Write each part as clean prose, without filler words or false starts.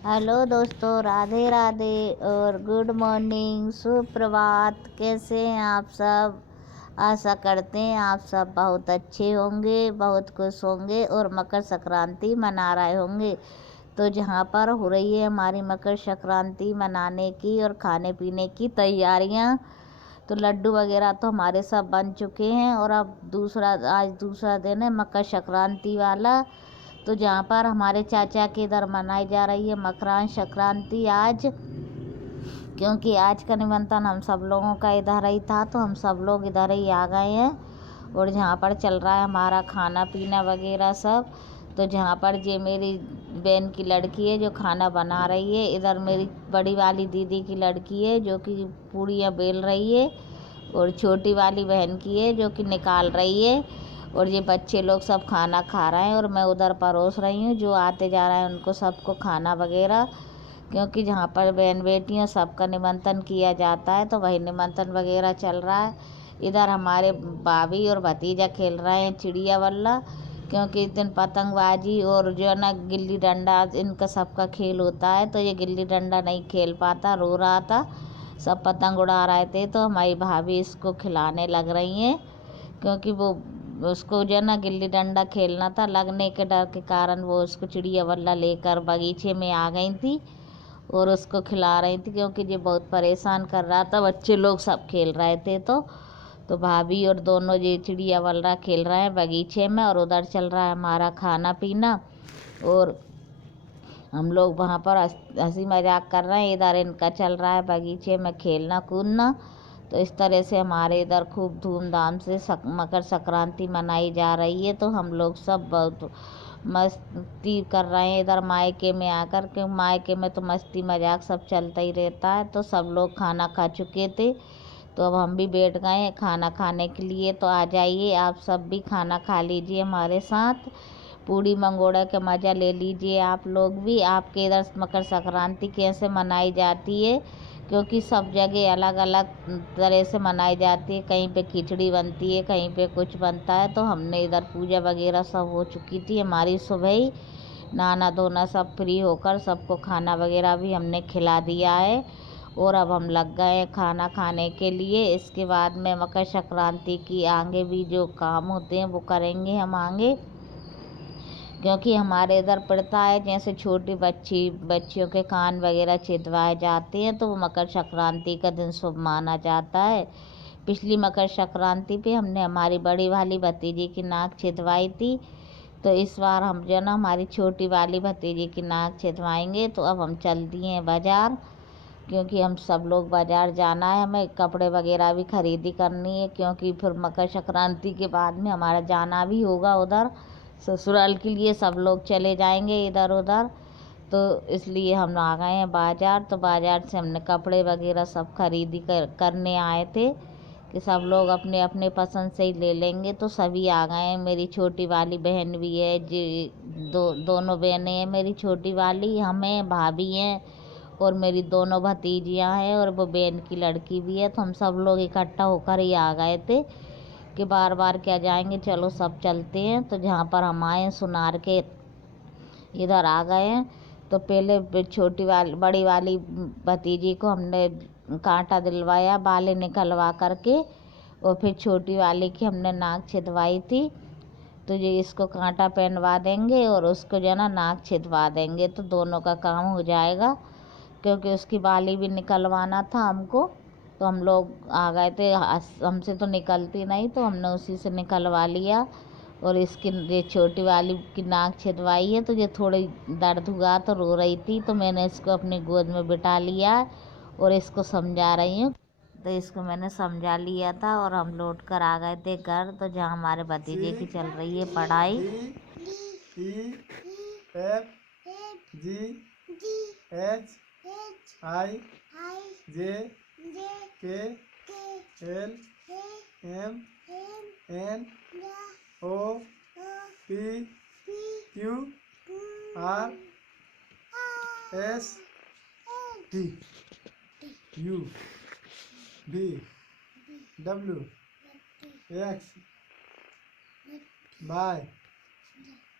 Hello दोस्तों, राधे राधे और good morning, सुप्रभात। कैसे हैं आप सब? आशा करते हैं आप सब बहुत अच्छे होंगे, बहुत खुश होंगे और मकर संक्रांति मना रहे होंगे। तो जहाँ पर हो रही है हमारी मकर संक्रांति मनाने की और खाने पीने की तैयारियाँ, तो लड्डू वगैरह तो हमारे सब बन चुके हैं और अब आज दूसरा दिन है मकर संक्रांति वाला। तो जहाँ पर हमारे चाचा के इधर मनाई जा रही है मकर संक्रांति आज, क्योंकि आज का निमंत्रण हम सब लोगों का इधर ही था, तो हम सब लोग इधर ही आ गए हैं। और जहाँ पर चल रहा है हमारा खाना पीना वगैरह सब। तो जहाँ पर ये मेरी बहन की लड़की है जो खाना बना रही है, इधर मेरी बड़ी वाली दीदी की लड़की है जो कि पूड़ियाँ बेल रही है, और छोटी वाली बहन की है जो कि निकाल रही है। और ये बच्चे लोग सब खाना खा रहे हैं और मैं उधर परोस रही हूँ। जो आते जा रहे हैं उनको सबको खाना वगैरह, क्योंकि जहाँ पर बहन बेटियाँ सबका निमंत्रण किया जाता है, तो वही निमंत्रण वगैरह चल रहा है। इधर हमारे भाभी और भतीजा खेल रहे हैं चिड़िया वल्ला, क्योंकि इस दिन पतंगबाजी और जो है ना गिल्ली डंडा इनका सबका खेल होता है। तो ये गिल्ली डंडा नहीं खेल पाता, रो रहा था, सब पतंग उड़ा रहे थे। तो हमारी भाभी इसको खिलाने लग रही हैं, क्योंकि वो उसको जो है ना गिल्ली डंडा खेलना था, लगने के डर के कारण वो उसको चिड़िया वल्ला लेकर बगीचे में आ गई थी और उसको खिला रही थी, क्योंकि ये बहुत परेशान कर रहा था। बच्चे लोग सब खेल रहे थे, तो भाभी और दोनों ये चिड़िया वल्ला खेल रहे हैं बगीचे में, और उधर चल रहा है हमारा खाना पीना। और हम लोग वहाँ पर हंसी मजाक कर रहे हैं, इधर इनका चल रहा है बगीचे में खेलना कूदना। तो इस तरह से हमारे इधर खूब धूमधाम से मकर संक्रांति मनाई जा रही है। तो हम लोग सब बहुत मस्ती कर रहे हैं इधर मायके में आकर के। मायके में तो मस्ती मजाक सब चलता ही रहता है। तो सब लोग खाना खा चुके थे, तो अब हम भी बैठ गए हैं खाना खाने के लिए। तो आ जाइए आप सब भी खाना खा लीजिए हमारे साथ, पूड़ी मंगोड़ा का मज़ा ले लीजिए आप लोग भी। आपके इधर मकर संक्रांति कैसे मनाई जाती है? क्योंकि सब जगह अलग अलग तरह से मनाई जाती है, कहीं पे खिचड़ी बनती है, कहीं पे कुछ बनता है। तो हमने इधर पूजा वगैरह सब हो चुकी थी हमारी सुबह ही, नहाना धोना सब फ्री होकर सबको खाना वगैरह भी हमने खिला दिया है। और अब हम लग गए हैं खाना खाने के लिए। इसके बाद में मकर संक्रांति की आगे भी जो काम होते हैं वो करेंगे हम आगे, क्योंकि हमारे इधर पड़ता है जैसे छोटी बच्चियों के कान वगैरह छिदवाए जाते हैं, तो वो मकर संक्रांति का दिन शुभ माना जाता है। पिछली मकर संक्रांति पे हमने हमारी बड़ी वाली भतीजी की नाक छिदवाई थी, तो इस बार हम जो ना हमारी छोटी वाली भतीजी की नाक छिदवाएंगे। तो अब हम चल दिए हैं बाज़ार, क्योंकि हम सब लोग बाज़ार जाना है, हमें कपड़े वगैरह भी खरीदी करनी है, क्योंकि फिर मकर संक्रांति के बाद में हमारा जाना भी होगा उधर ससुराल के लिए। सब लोग चले जाएंगे इधर उधर, तो इसलिए हम आ गए हैं बाज़ार। तो बाज़ार से हमने कपड़े वगैरह सब खरीदी करने आए थे कि सब लोग अपने अपने पसंद से ही ले लेंगे। तो सभी आ गए हैं, मेरी छोटी वाली बहन भी है जी, दोनों बहनें हैं मेरी, छोटी वाली हम हैं, भाभी हैं और मेरी दोनों भतीजियाँ हैं, और वो बहन की लड़की भी है। तो हम सब लोग इकट्ठा होकर ही आ गए थे कि बार बार क्या जाएंगे, चलो सब चलते हैं। तो जहाँ पर हम आए सुनार के इधर आ गए हैं, तो पहले छोटी वाली बड़ी वाली भतीजी को हमने कांटा दिलवाया बालें निकलवा करके, और फिर छोटी वाली की हमने नाक छिदवाई थी। तो ये इसको कांटा पहनवा देंगे और उसको जो है ना नाक छिदवा देंगे, तो दोनों का काम हो जाएगा, क्योंकि उसकी बाली भी निकलवाना था हमको। तो हम लोग आ गए थे, हमसे तो निकलती नहीं, तो हमने उसी से निकलवा लिया। और इसकी ये छोटी वाली की नाक छिदवाई है, तो ये थोड़ी दर्द हुआ तो रो रही थी, तो मैंने इसको अपनी गोद में बिठा लिया और इसको समझा रही हूँ। तो इसको मैंने समझा लिया था और हम लौट कर आ गए थे घर, तो जहाँ हमारे भतीजे की चल रही है पढ़ाई।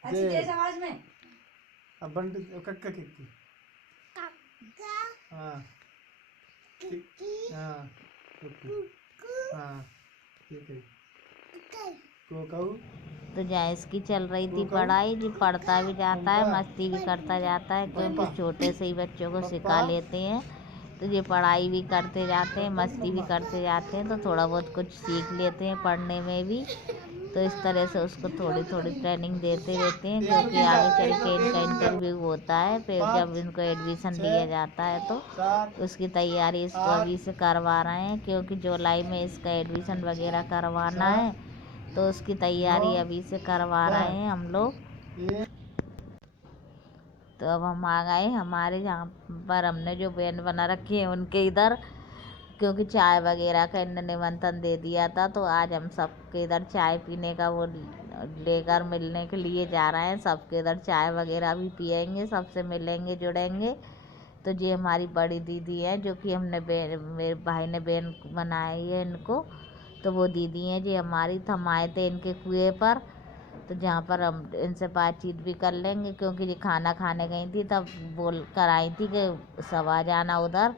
अच्छी तेज आवाज में। अब बंटी कक्का की हाँ हाँ हाँ ठीक है को तो जहाँ इसकी चल रही थी पढ़ाई, जो पढ़ता भी जाता है, मस्ती भी करता जाता है, क्योंकि छोटे से ही बच्चों को सिखा लेते हैं। तो ये पढ़ाई भी करते जाते हैं, मस्ती भी करते जाते हैं, तो थोड़ा बहुत कुछ सीख लेते हैं पढ़ने में भी। तो इस तरह से उसको थोड़ी थोड़ी ट्रेनिंग देते रहते हैं, क्योंकि आगे चल के इनका इंटरव्यू होता है। फिर जब इनको एडमिशन दिया जाता है तो उसकी तैयारी इसको अभी से करवा रहे हैं, क्योंकि जुलाई में इसका एडमिशन वगैरह करवाना है। तो उसकी तैयारी अभी से करवा रहे हैं हम लोग। तो अब हम आ गए हमारे यहाँ पर, हमने जो बैन बना रखी है उनके इधर, क्योंकि चाय वगैरह का इन्हें निमंत्रण दे दिया था। तो आज हम सबके इधर चाय पीने का वो लेकर मिलने के लिए जा रहे हैं। सबके इधर चाय वगैरह भी पियेंगे, सबसे मिलेंगे जुड़ेंगे। तो ये हमारी बड़ी दीदी है, जो कि हमने मेरे भाई ने बैन बनाई है इनको। तो वो दीदी हैं जी हमारी, तो हम आए थे इनके कुएँ पर। तो जहाँ पर हम इनसे बातचीत भी कर लेंगे, क्योंकि ये खाना खाने गई थी तब बोल कर आई थी कि सब आ जाना उधर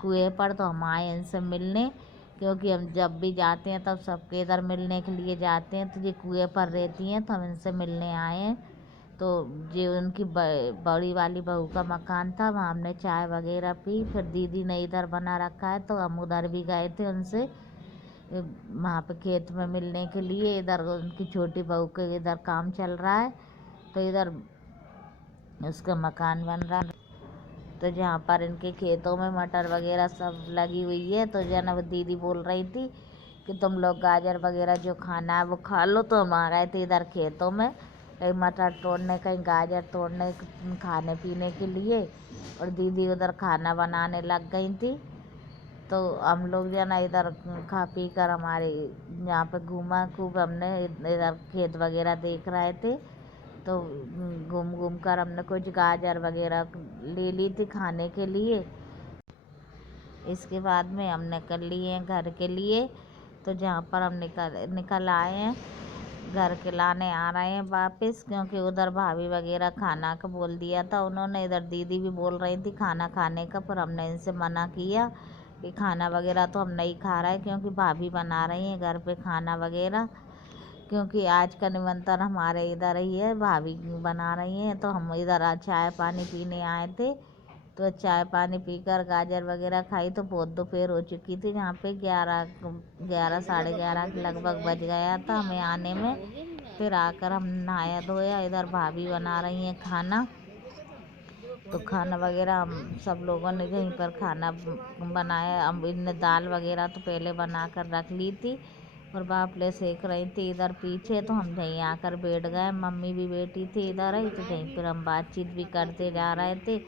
कुएँ पर। तो हम आए इनसे मिलने, क्योंकि हम जब भी जाते हैं तब सबके इधर मिलने के लिए जाते हैं। तो ये कुएँ पर रहती हैं, तो हम इनसे मिलने आए हैं। तो ये उनकी बड़ी वाली बहू का मकान था, वहाँ हमने चाय वगैरह पी। फिर दीदी ने इधर बना रखा है, तो हम उधर भी गए थे उनसे वहाँ पे खेत में मिलने के लिए। इधर उनकी छोटी बहू के इधर काम चल रहा है, तो इधर उसका मकान बन रहा है। तो जहाँ पर इनके खेतों में मटर वगैरह सब लगी हुई है। तो जन दीदी बोल रही थी कि तुम लोग गाजर वगैरह जो खाना है वो खा लो। तो हम आ गए थे इधर खेतों में, कहीं मटर तोड़ने, कहीं गाजर तोड़ने, खाने पीने के लिए। और दीदी उधर खाना बनाने लग गई थी। तो हम लोग जो ना इधर खा पी कर हमारे यहाँ पे घूमा खूब हमने। इधर खेत वगैरह देख रहे थे, तो घूम घूम कर हमने कुछ गाजर वगैरह ले ली थी खाने के लिए। इसके बाद में हम निकल लिए हैं घर के लिए। तो जहाँ पर हम निकल आए हैं, घर के लाने आ रहे हैं वापस, क्योंकि उधर भाभी वगैरह खाना का बोल दिया था उन्होंने। इधर दीदी भी बोल रही थी खाना खाने का, पर हमने इनसे मना किया कि खाना वगैरह तो हम नहीं खा रहे, क्योंकि भाभी बना रही हैं घर पे खाना वगैरह। क्योंकि आज का निमंत्रण हमारे इधर ही है, भाभी बना रही हैं। तो हम इधर चाय पानी पीने आए थे। तो चाय पानी पीकर गाजर वगैरह खाई, तो बहुत दोपहर हो चुकी थी। यहाँ पे 11 साढ़े 11 के लगभग बज गया था हमें आने में। फिर आकर हम नहाया धोया, इधर भाभी बना रही हैं खाना। तो खाना वगैरह हम सब लोगों ने यहीं पर खाना बनाया। अब इनने दाल वगैरह तो पहले बना कर रख ली थी, और बापले सेक रही थी इधर पीछे। तो हम यहीं आकर बैठ गए, मम्मी भी बैठी थी इधर ही। तो यहीं पर हम बातचीत भी करते जा रहे थे,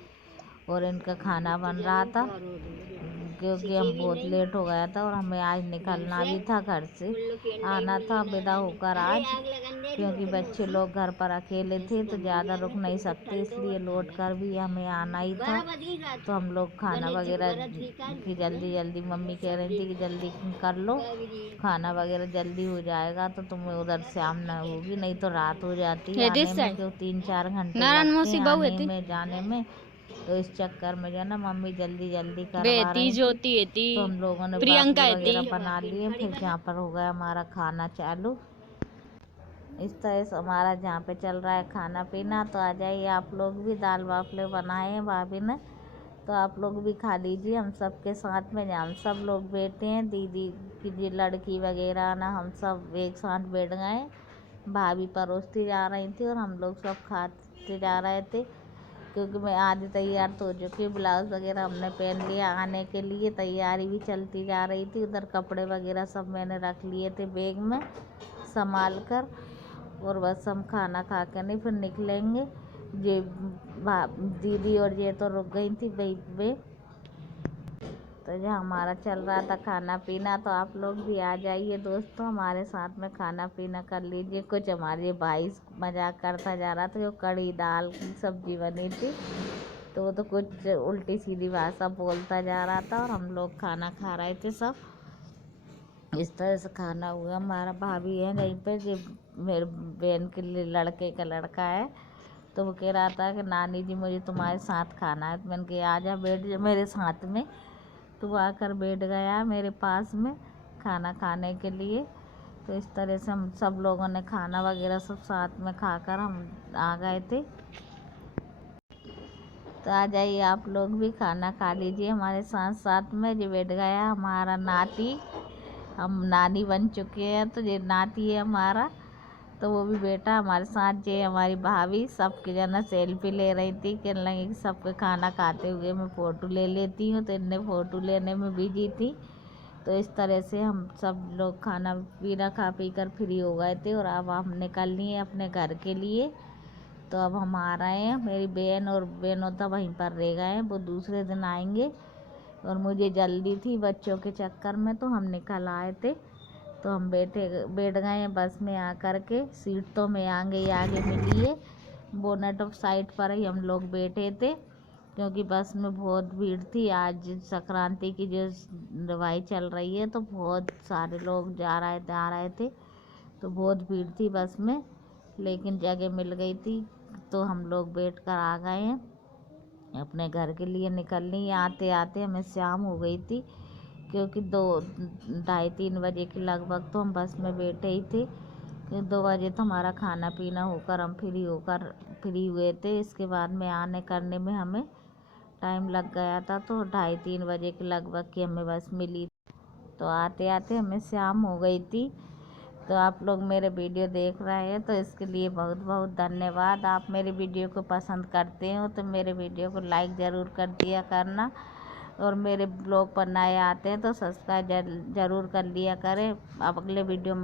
और इनका खाना बन रहा था, क्योंकि हम बहुत लेट हो गया था और हमें आज निकलना भी था, घर से आना था विदा होकर आज। क्योंकि बच्चे लोग घर पर अकेले थे तो ज़्यादा रुक नहीं सकते, इसलिए लौट कर भी हमें आना ही था। तो हम लोग खाना वगैरह की जल्दी जल्दी, मम्मी कह रही थी कि जल्दी कर लो, खाना वगैरह जल्दी हो जाएगा तो तुम्हें उधर शाम न होगी, नहीं तो रात हो जाती है आने में, क्यों 3-4 घंटे लगते हैं आने में जाने में। तो इस चक्कर में जो ना मम्मी जल्दी जल्दी करवा रही थी। तो हम लोगों ने बाफले वगैरह बना लिए। फिर यहाँ पर हो गया हमारा खाना चालू। इस तरह से हमारा जहाँ पे चल रहा है खाना पीना। तो आ जाइए आप लोग भी, दाल बाफले बनाए हैं भाभी ने, तो आप लोग भी खा लीजिए हम सबके साथ में। जहाँ हम सब लोग बैठे हैं, दीदी की लड़की वगैरह ना, हम सब एक साथ बैठ गए। भाभी परोसती जा रही थी और हम लोग सब खाते जा रहे थे, क्योंकि मैं आधी तैयार तो हो चुकी, ब्लाउज़ वगैरह हमने पहन लिया आने के लिए, तैयारी भी चलती जा रही थी। उधर कपड़े वगैरह सब मैंने रख लिए थे बैग में संभाल कर, और बस हम खाना खा कर नहीं फिर निकलेंगे। ये दीदी और ये तो रुक गई थी वहीं पे। तो जो हमारा चल रहा था खाना पीना, तो आप लोग भी आ जाइए दोस्तों, हमारे साथ में खाना पीना कर लीजिए। कुछ हमारे भाई मजाक करता जा रहा था, जो कड़ी दाल की सब्जी बनी थी, तो वो तो कुछ उल्टी सीधी भाषा बोलता जा रहा था, और हम लोग खाना खा रहे थे सब। इस तरह से खाना हुआ। हमारा भाभी है कहीं पे, जो मेरे बहन के लिए लड़के का लड़का है, तो वो कह रहा था कि नानी जी मुझे तुम्हारे साथ खाना है। तो मैंने कहा आजा बैठ जा मेरे साथ में। तो वो आकर बैठ गया मेरे पास में खाना खाने के लिए। तो इस तरह से हम सब लोगों ने खाना वगैरह सब साथ में खाकर हम आ गए थे। तो आ जाइए आप लोग भी खाना खा लीजिए हमारे साथ। साथ में जो बैठ गया हमारा नाती, हम नानी बन चुके हैं तो ये नाती है हमारा, तो वो भी बेटा हमारे साथ। जे हमारी भाभी सबके जना सेल्फी ले रही थी, कहने लगी कि सबके खाना खाते हुए मैं फ़ोटो ले लेती हूँ, तो इनने फ़ोटो लेने में बिजी थी। तो इस तरह से हम सब लोग खाना पीना खा पी कर फ्री हो गए थे और अब हम निकल लिए अपने घर के लिए। तो अब हम आ रहे हैं, मेरी बहन और बेनोता वहीं पर रह गए हैं, वो दूसरे दिन आएंगे। और मुझे जल्दी थी बच्चों के चक्कर में, तो हम निकल आए थे। तो हम बैठ गए हैं बस में आकर के। सीट तो में आगे मिली है, बोनट साइड पर ही हम लोग बैठे थे, क्योंकि बस में बहुत भीड़ थी। आज संक्रांति की जो दवाई चल रही है, तो बहुत सारे लोग जा रहे थे आ रहे थे, तो बहुत भीड़ थी बस में, लेकिन जगह मिल गई थी तो हम लोग बैठ कर आ गए हैं अपने घर के लिए। निकलनी आते आते हमें शाम हो गई थी, क्योंकि 2-2:30-3 बजे के लगभग तो हम बस में बैठे ही थे। 2 बजे तो हमारा खाना पीना होकर हम फ्री हुए थे। इसके बाद में आने करने में हमें टाइम लग गया था, तो 2:30-3 बजे के लगभग की हमें बस मिली। तो आते आते हमें शाम हो गई थी। तो आप लोग मेरे वीडियो देख रहे हैं तो इसके लिए बहुत बहुत धन्यवाद। आप मेरे वीडियो को पसंद करते हो तो मेरे वीडियो को लाइक ज़रूर कर दिया करना, और मेरे ब्लॉग पर नए आते हैं तो सब्सक्राइब ज़रूर कर लिया करें। अब अगले वीडियो में